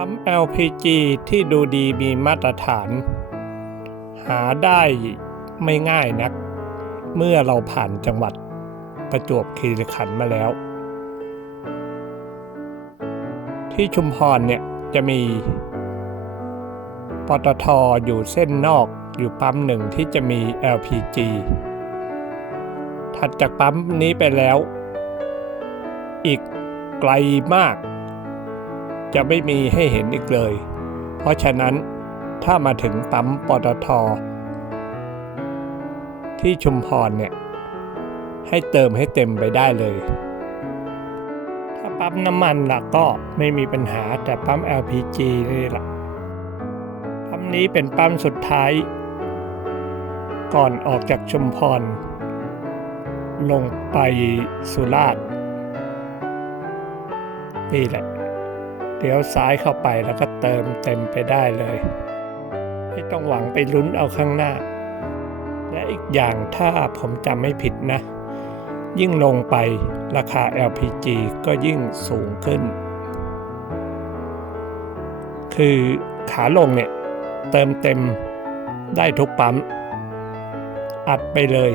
ปั๊ม LPG ที่ดูดีมีมาตรฐาน หาได้ไม่ง่ายนัก เมื่อเราผ่านจังหวัดประจวบคีรีขันธ์มาแล้ว ที่ชุมพรเนี่ยจะมีปตทอยู่เส้นนอกอยู่ปั๊มหนึ่งที่จะมี LPG ถัดจากปั๊มนี้ไปแล้ว อีกไกลมาก จะไม่มีให้เห็นอีกเลย เพราะฉะนั้นถ้ามาถึงปั๊มปตท ที่ชุมพรเนี่ย ให้เติมให้เต็มไปได้เลย ถ้าปั๊มน้ำมันล่ะก็ไม่มีปัญหาแต่ปั๊ม LPG นี่แหละปั๊มนี้เป็นปั๊มสุดท้าย ก่อนออกจากชุมพร ลงไปสุราษฎร์นี่แหละ เดี๋ยวซ้ายเข้าไปแล้วก็เติมเต็มไปได้เลย ไม่ต้องหวังไปลุ้นเอาข้างหน้า และอีกอย่างถ้าผมจำไม่ผิดนะ ยิ่งลงไปราคา LPG ก็ยิ่งสูงขึ้น คือขาลงเนี่ย เติมเต็มได้ทุกปั๊ม อัดไปเลย